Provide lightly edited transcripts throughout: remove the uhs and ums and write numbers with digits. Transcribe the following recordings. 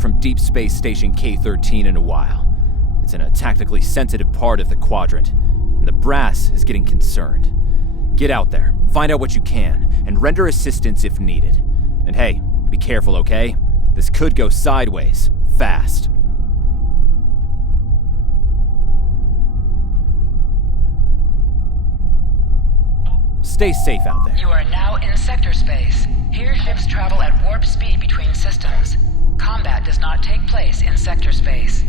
from Deep Space Station K-13 in a while. It's in a tactically sensitive part of the quadrant, and the brass is getting concerned. Get out there, find out what you can, and render assistance if needed. And hey, be careful, okay? This could go sideways, fast. Stay safe out there. You are now in sector space. Here ships travel at warp speed between systems. Combat does not take place in sector space.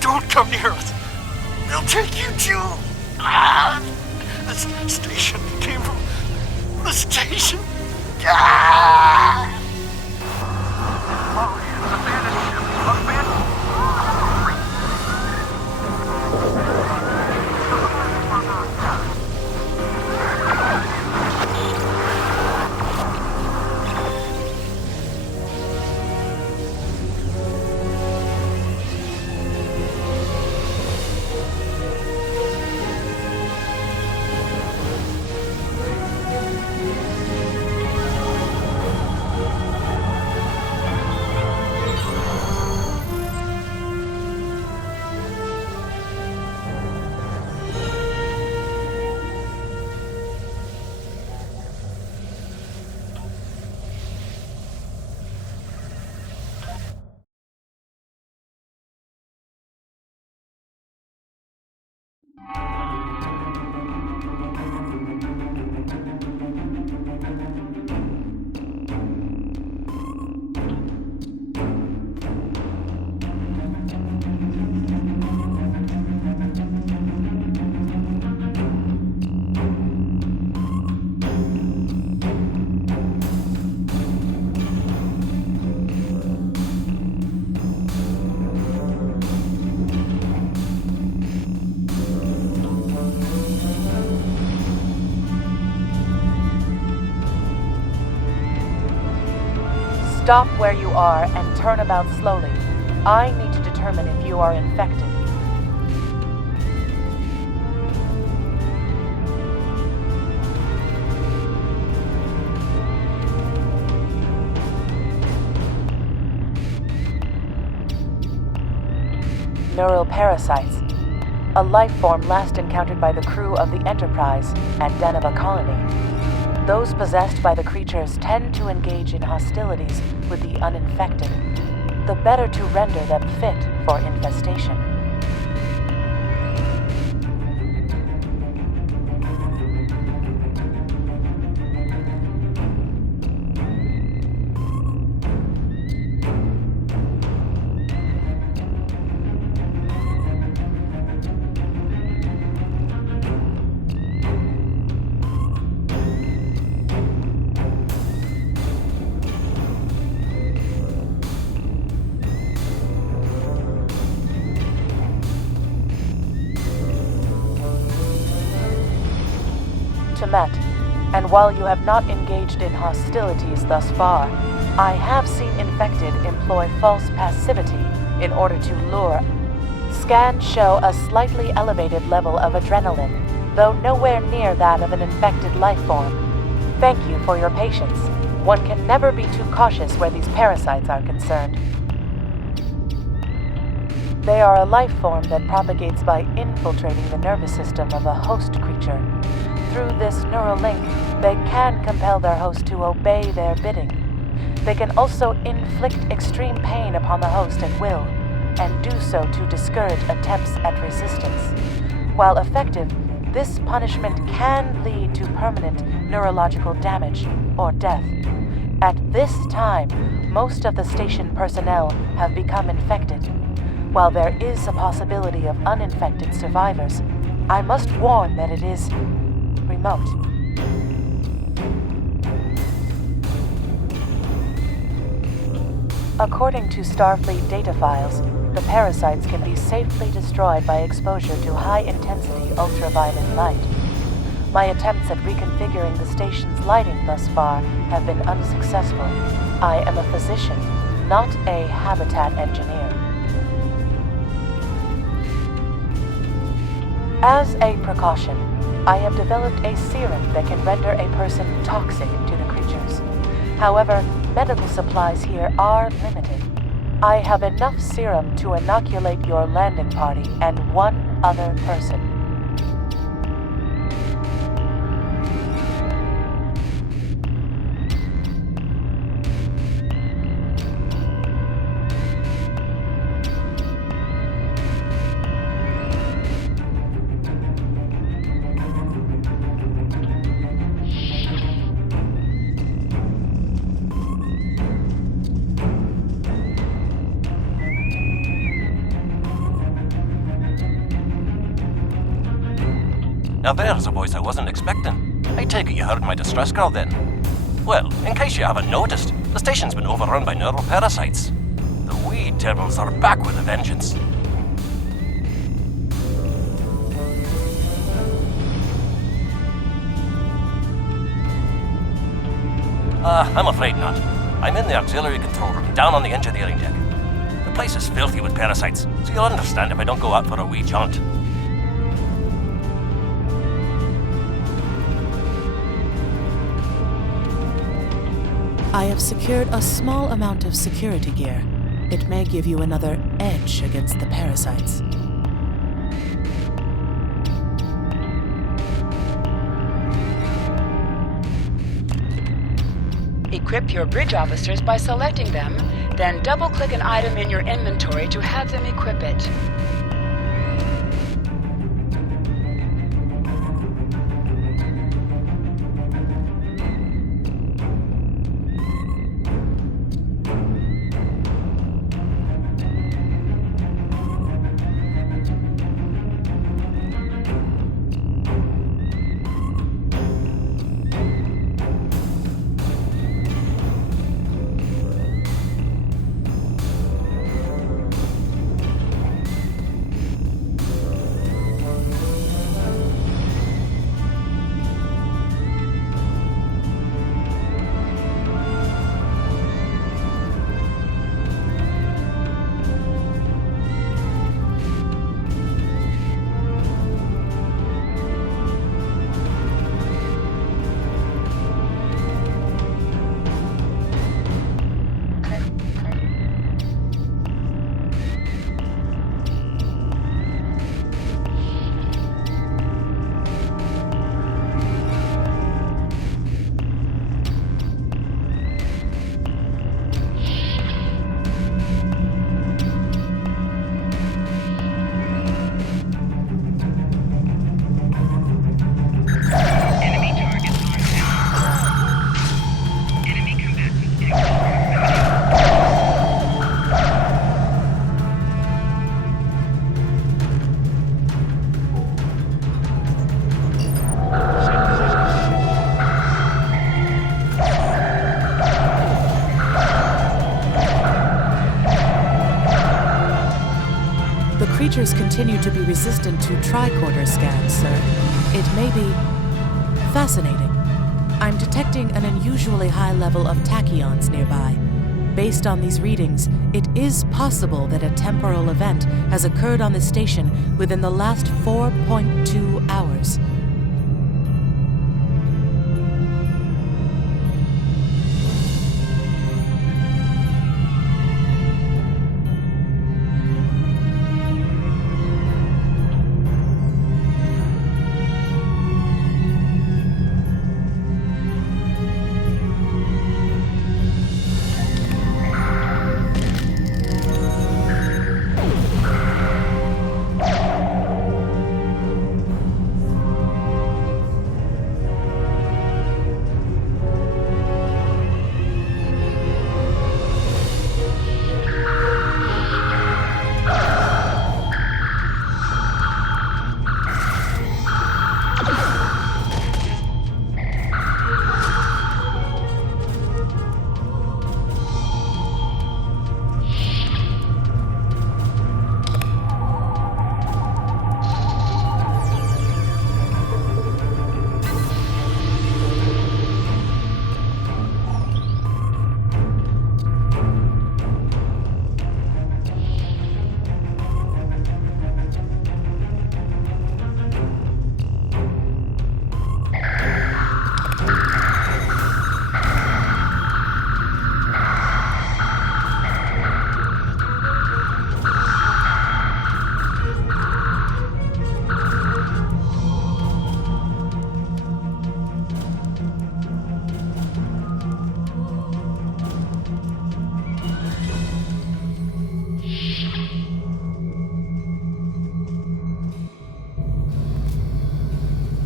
Don't come near us. They'll take you to... the station. It came from the station. Stop where you are and turn about slowly. I need to determine if you are infected. Neural parasites. A life form last encountered by the crew of the Enterprise at Deneva Colony. Those possessed by the creatures tend to engage in hostilities with the uninfected, the better to render them fit for infestation. Met, and while you have not engaged in hostilities thus far, I have seen infected employ false passivity in order to lure. Scans show a slightly elevated level of adrenaline, though nowhere near that of an infected life form. Thank you for your patience. One can never be too cautious where these parasites are concerned. They are a life form that propagates by infiltrating the nervous system of a host creature. Through this neural link, they can compel their host to obey their bidding. They can also inflict extreme pain upon the host at will, and do so to discourage attempts at resistance. While effective, this punishment can lead to permanent neurological damage or death. At this time, most of the station personnel have become infected. While there is a possibility of uninfected survivors, I must warn that it is remote. According to Starfleet data files, the parasites can be safely destroyed by exposure to high-intensity ultraviolet light. My attempts at reconfiguring the station's lighting thus far have been unsuccessful. I am a physician, not a habitat engineer. As a precaution, I have developed a serum that can render a person toxic to the creatures. However, medical supplies here are limited. I have enough serum to inoculate your landing party and one other person. Now there's a voice I wasn't expecting. I take it you heard my distress call then. Well, in case you haven't noticed, the station's been overrun by neural parasites. The wee devils are back with a vengeance. I'm afraid not. I'm in the auxiliary control room, down on the engineering deck. The place is filthy with parasites, so you'll understand if I don't go out for a wee jaunt. I have secured a small amount of security gear. It may give you another edge against the parasites. Equip your bridge officers by selecting them, then double-click an item in your inventory to have them equip it. Creatures continue to be resistant to tricorder scans, sir. It may be fascinating. I'm detecting an unusually high level of tachyons nearby. Based on these readings, it is possible that a temporal event has occurred on the station within the last 4.2 hours.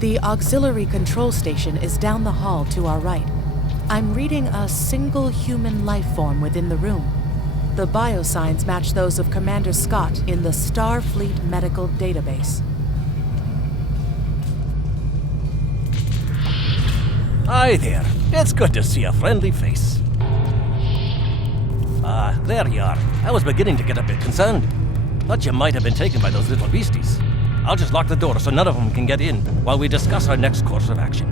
The auxiliary control station is down the hall to our right. I'm reading a single human life form within the room. The biosigns match those of Commander Scott in the Starfleet Medical Database. Hi there. It's good to see a friendly face. There you are. I was beginning to get a bit concerned. Thought you might have been taken by those little beasties. I'll just lock the door so none of them can get in while we discuss our next course of action.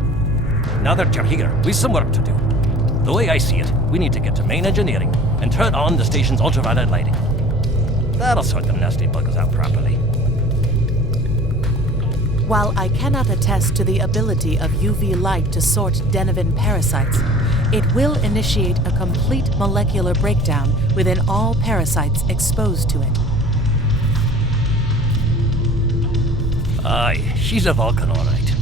Now that you're here, we've some work to do. The way I see it, we need to get to main engineering and turn on the station's ultraviolet lighting. That'll sort the nasty buggers out properly. While I cannot attest to the ability of UV light to sort Denivan parasites, it will initiate a complete molecular breakdown within all parasites exposed to it. Aye, she's a Vulcan, all right.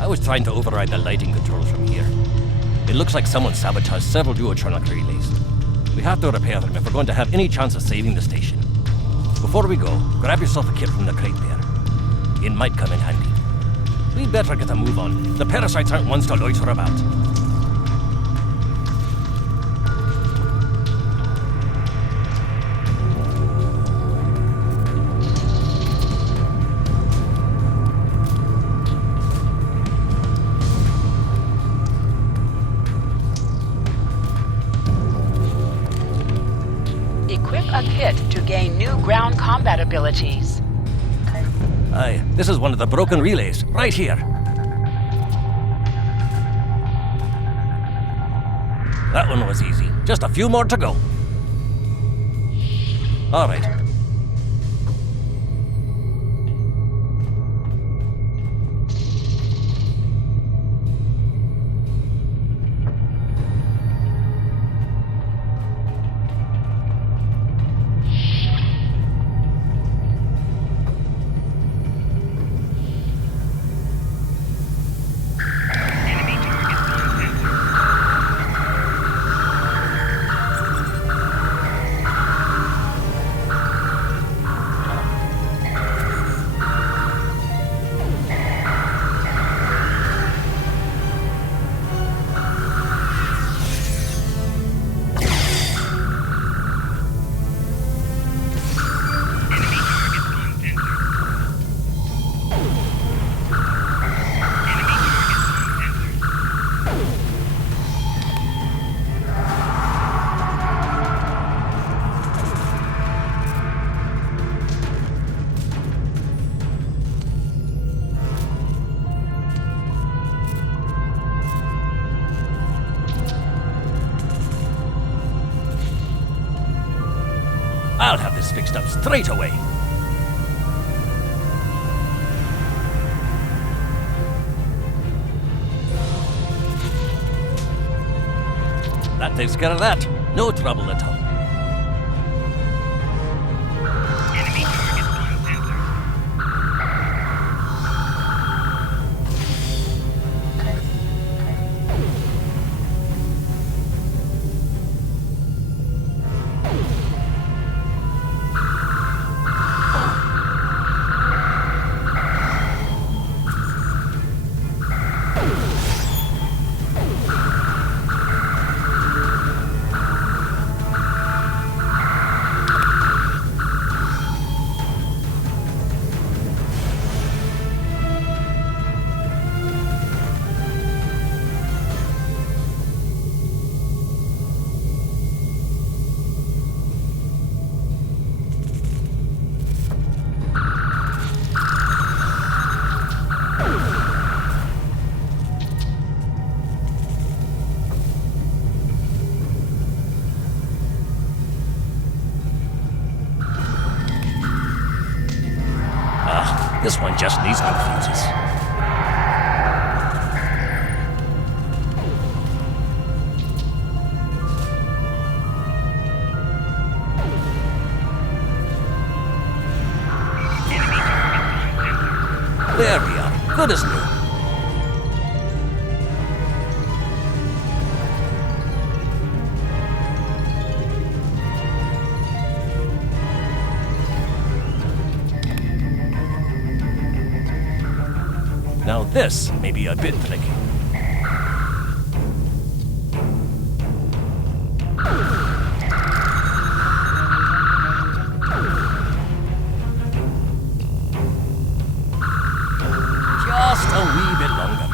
I was trying to override the lighting controls from here. It looks like someone sabotaged several duotronic relays. We have to repair them if we're going to have any chance of saving the station. Before we go, grab yourself a kit from the crate there. It might come in handy. We'd better get a move on. The parasites aren't ones to loiter about. Equip a kit to gain new ground combat abilities. Aye, this is one of the broken relays, right here. That one was easy. Just a few more to go. All right. I'll have this fixed up straight away. That takes care of that. No trouble at all. Enemy target on sensor. This one just needs new fuses. There we are. Good as new. Now this may be a bit tricky. Just a wee bit longer.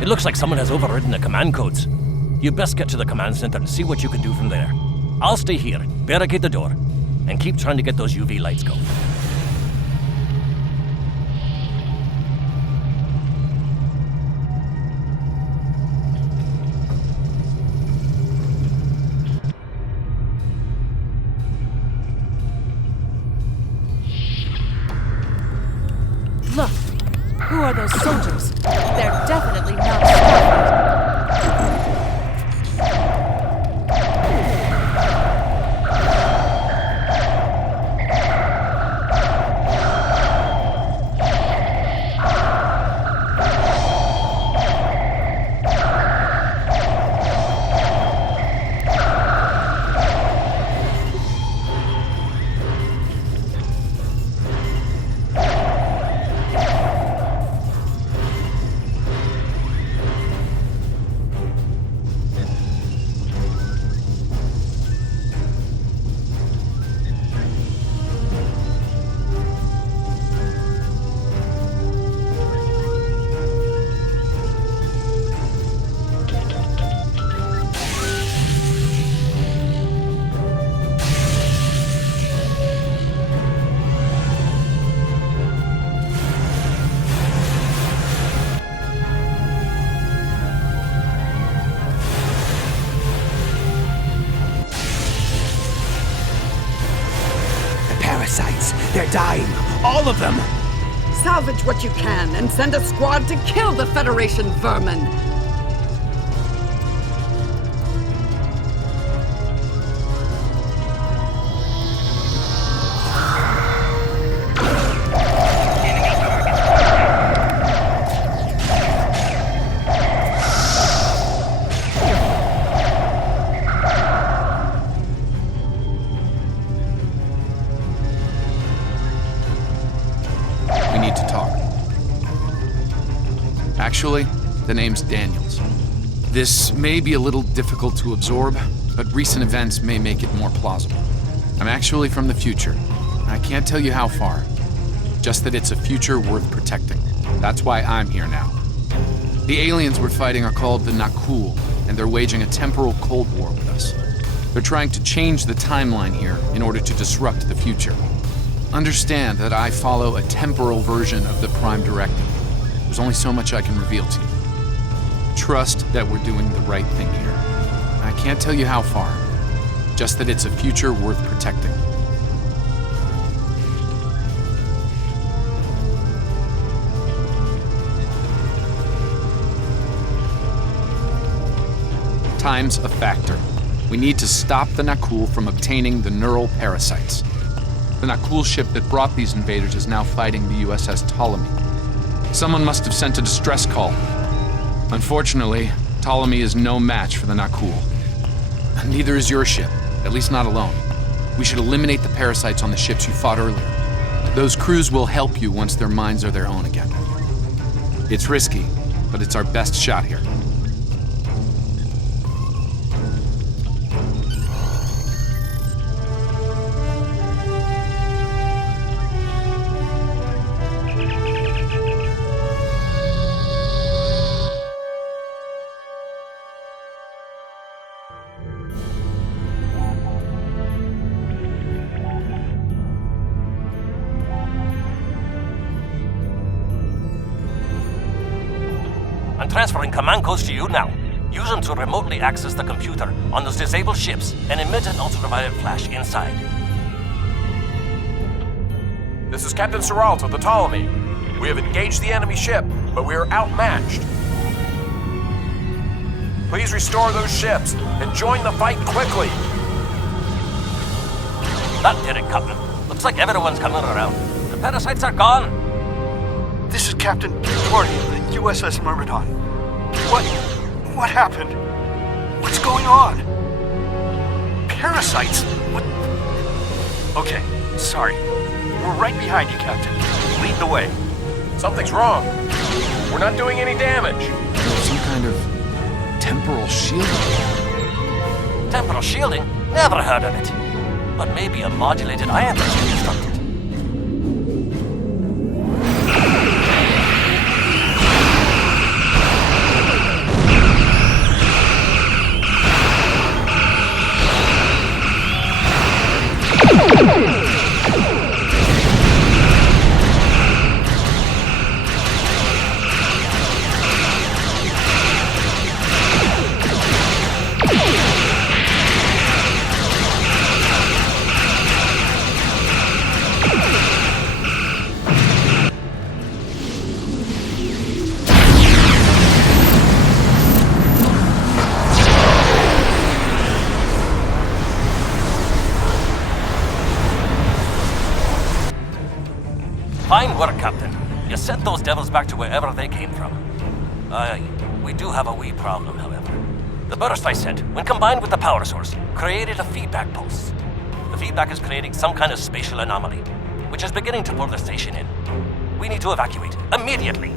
It looks like someone has overridden the command codes. You best get to the command center and see what you can do from there. I'll stay here, barricade the door, and keep trying to get those UV lights going. Look! Who are those soldiers? They're definitely not Starfleet. Parasites. They're dying. All of them. Salvage what you can and send a squad to kill the Federation vermin. Actually, the name's Daniels. This may be a little difficult to absorb, but recent events may make it more plausible. I'm actually from the future. I can't tell you how far. Just that it's a future worth protecting. That's why I'm here now. The aliens we're fighting are called the Nakul, and they're waging a temporal Cold War with us. They're trying to change the timeline here in order to disrupt the future. Understand that I follow a temporal version of the Prime Directive. There's only so much I can reveal to you. Trust that we're doing the right thing here. I can't tell you how far, just that it's a future worth protecting. Time's a factor. We need to stop the Nakul from obtaining the neural parasites. The Nakul ship that brought these invaders is now fighting the USS Ptolemy. Someone must have sent a distress call. Unfortunately, Ptolemy is no match for the Nakul. Neither is your ship, at least not alone. We should eliminate the parasites on the ships you fought earlier. Those crews will help you once their minds are their own again. It's risky, but it's our best shot here. I'm transferring command codes to you now. Use them to remotely access the computer on those disabled ships and emit an ultraviolet flash inside. This is Captain Seralt of the Ptolemy. We have engaged the enemy ship, but we are outmatched. Please restore those ships and join the fight quickly. That did it, Captain. Looks like everyone's coming around. The parasites are gone. This is Captain Porty of the USS Myrmidon. What happened? What's going on? Parasites? What? Okay, sorry. We're right behind you, Captain. Lead the way. Something's wrong. We're not doing any damage. Some kind of temporal shielding. Temporal shielding? Never heard of it. But maybe a modulated ion has been constructed. Fine work, Captain. You sent those devils back to wherever they came from. We do have a wee problem, however. The burst I sent, when combined with the power source, created a feedback pulse. The feedback is creating some kind of spatial anomaly, which is beginning to pull the station in. We need to evacuate, immediately.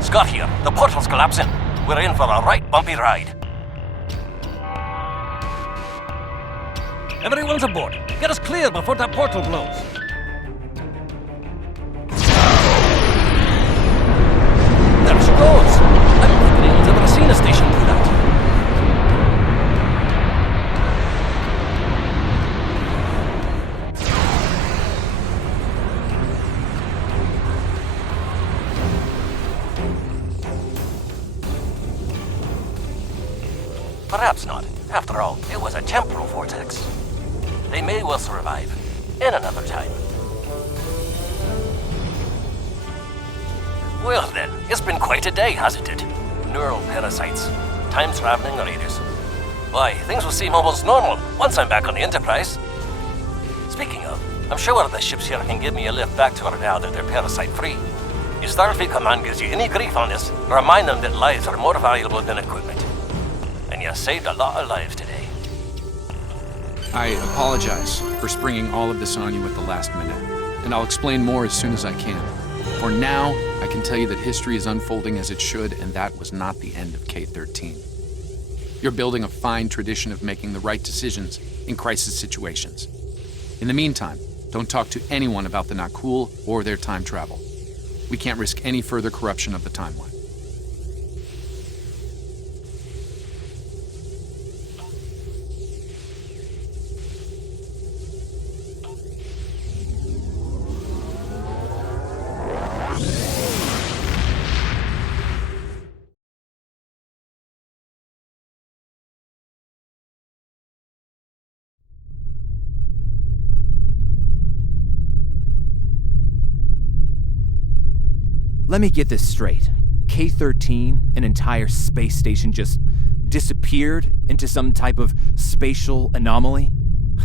Scott here. The portal's collapsing. We're in for a right bumpy ride. Everyone's aboard. Get us clear before that portal blows. There she goes. I'm beginning to have seen a station do that. Perhaps not. After all, it was a temporal vortex. They may well survive. In another time. Well then, it's been quite a day, hasn't it? Neural parasites, time-traveling raiders. Why, things will seem almost normal once I'm back on the Enterprise. Speaking of, I'm sure the ships here can give me a lift back to her now that they're parasite-free. If Starfleet Command gives you any grief on this, remind them that lives are more valuable than equipment. And you saved a lot of lives today. I apologize for springing all of this on you at the last minute, and I'll explain more as soon as I can. For now, I can tell you that history is unfolding as it should, and that was not the end of K-13. You're building a fine tradition of making the right decisions in crisis situations. In the meantime, don't talk to anyone about the Nakul or their time travel. We can't risk any further corruption of the timeline. Let me get this straight. K-13, an entire space station, just disappeared into some type of spatial anomaly?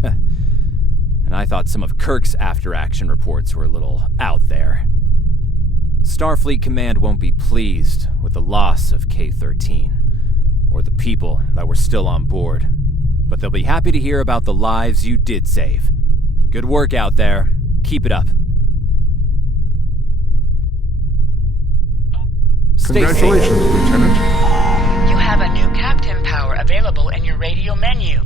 And I thought some of Kirk's after-action reports were a little out there. Starfleet Command won't be pleased with the loss of K-13, or the people that were still on board. But they'll be happy to hear about the lives you did save. Good work out there. Keep it up. Congratulations, Lieutenant. You have a new captain power available in your radio menu.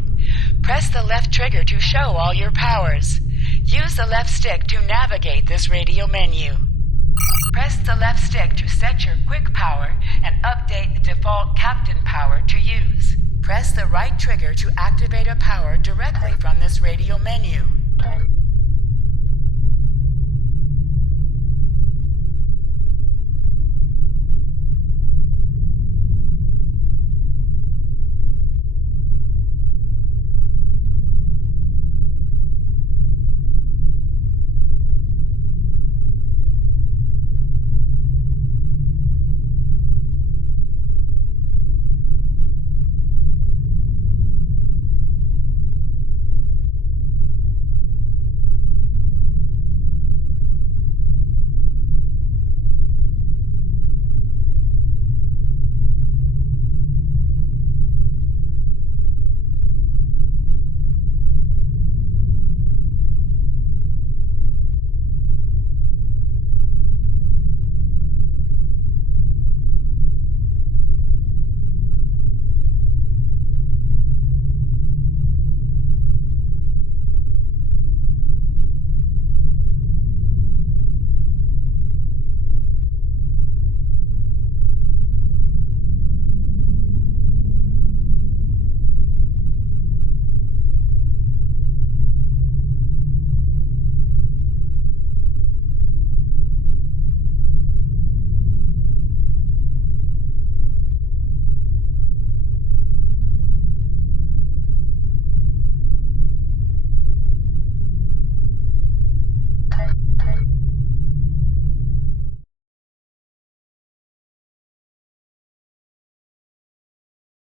Press the left trigger to show all your powers. Use the left stick to navigate this radio menu. Press the left stick to set your quick power and update the default captain power to use. Press the right trigger to activate a power directly from this radio menu.